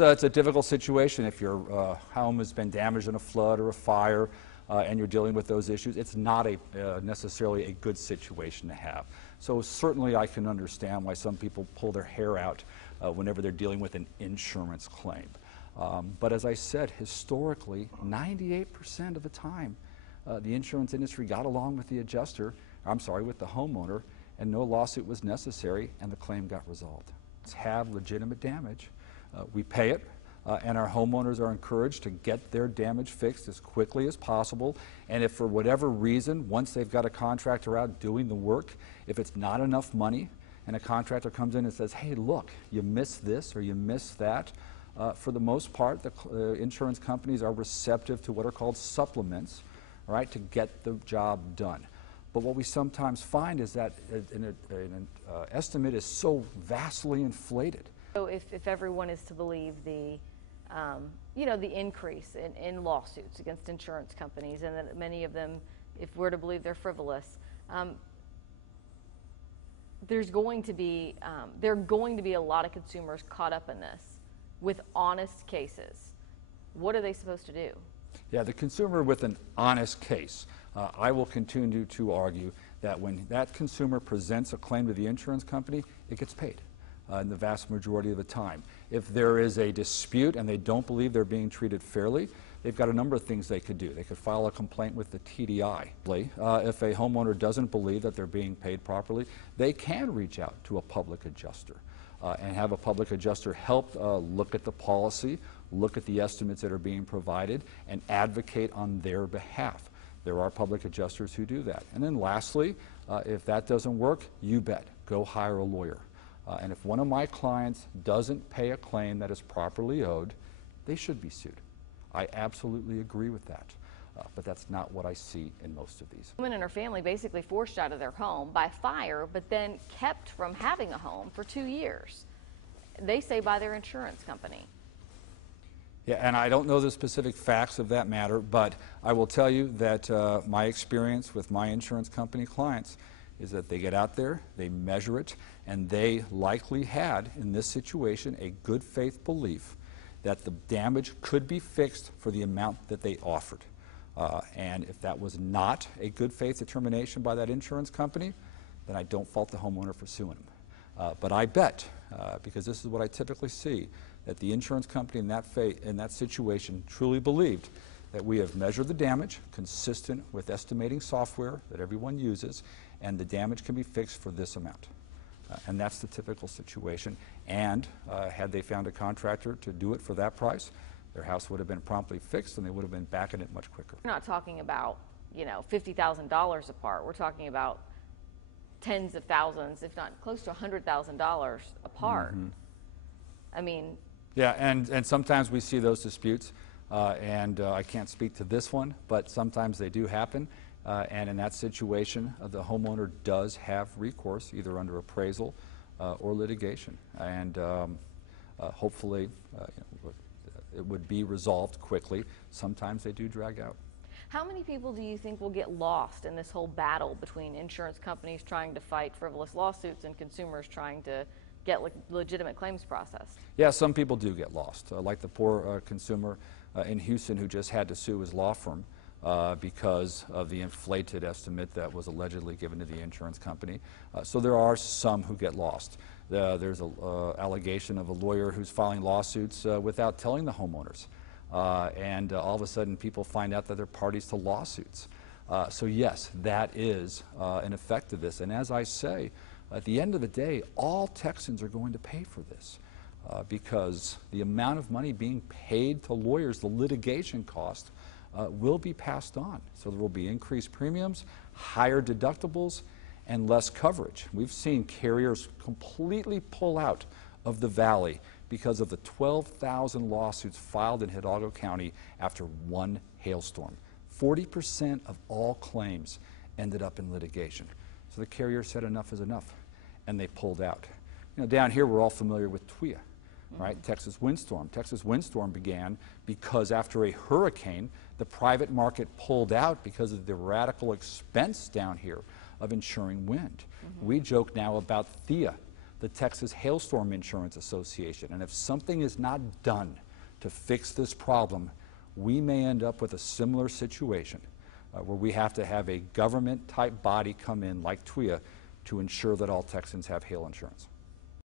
It's a difficult situation if your home has been damaged in a flood or a fire and you're dealing with those issues. It's not necessarily a good situation to have. So certainly I can understand why some people pull their hair out whenever they're dealing with an insurance claim. But as I said, historically, 98% of the time, the insurance industry got along with the with the homeowner, and no lawsuit was necessary, and the claim got resolved. Have legitimate damage. We pay it, and our homeowners are encouraged to get their damage fixed as quickly as possible. And if for whatever reason, once they've got a contractor out doing the work, if it's not enough money, and a contractor comes in and says, hey, look, you missed this or you missed that, for the most part, the insurance companies are receptive to what are called supplements, right, to get the job done. But what we sometimes find is that an estimate is so vastly inflated. So if everyone is to believe the, the increase in lawsuits against insurance companies, and that many of them, if we're to believe they're frivolous, there are going to be a lot of consumers caught up in this with honest cases. What are they supposed to do? Yeah, the consumer with an honest case. I will continue to argue that when that consumer presents a claim to the insurance company, it gets paid in the vast majority of the time. If there is a dispute and they don't believe they're being treated fairly, they've got a number of things they could do. They could file a complaint with the TDI. If a homeowner doesn't believe that they're being paid properly, they can reach out to a public adjuster and have a public adjuster help look at the policy, look at the estimates that are being provided, and advocate on their behalf. There are public adjusters who do that. And then lastly, if that doesn't work, you bet, go hire a lawyer. And if one of my clients doesn't pay a claim that is properly owed, they should be sued. I absolutely agree with that. But that's not what I see in most of these. A woman and her family basically forced out of their home by fire, but then kept from having a home for 2 years. They say by their insurance company. Yeah, and I don't know the specific facts of that matter, but I will tell you that my experience with my insurance company clients is that they get out there, they measure it, and they likely had, in this situation, a good faith belief that the damage could be fixed for the amount that they offered. And if that was not a good faith determination by that insurance company, then I don't fault the homeowner for suing them. But I bet, because this is what I typically see, that the insurance company in that situation truly believed that we have measured the damage consistent with estimating software that everyone uses, and the damage can be fixed for this amount. And that's the typical situation. And had they found a contractor to do it for that price, their house would have been promptly fixed and they would have been back in it much quicker. We're not talking about, $50,000 apart. We're talking about tens of thousands, if not close to $100,000 apart. Mm-hmm. I mean... Yeah, and sometimes we see those disputes, and I can't speak to this one, but sometimes they do happen. And in that situation, the homeowner does have recourse, either under appraisal or litigation. And hopefully it would be resolved quickly. Sometimes they do drag out. How many people do you think will get lost in this whole battle between insurance companies trying to fight frivolous lawsuits and consumers trying to get legitimate claims processed? Yeah, some people do get lost, like the poor consumer in Houston who just had to sue his law firm because of the inflated estimate that was allegedly given to the insurance company. So there are some who get lost. There's an allegation of a lawyer who's filing lawsuits without telling the homeowners. And all of a sudden people find out that they're parties to lawsuits. So yes, that is an effect of this. And as I say, at the end of the day, all Texans are going to pay for this because the amount of money being paid to lawyers, the litigation cost, will be passed on. So there will be increased premiums, higher deductibles, and less coverage. We've seen carriers completely pull out of the valley because of the 12,000 lawsuits filed in Hidalgo County after one hailstorm. 40% of all claims ended up in litigation. So the carrier said enough is enough, and they pulled out. Down here we're all familiar with TWIA, right? Texas windstorm. Texas windstorm began because after a hurricane, the private market pulled out because of the radical expense down here of insuring wind. We joke now about THIA, the Texas Hailstorm Insurance Association. And if something is not done to fix this problem, we may end up with a similar situation where we have to have a government-type body come in like TWIA to ensure that all Texans have hail insurance.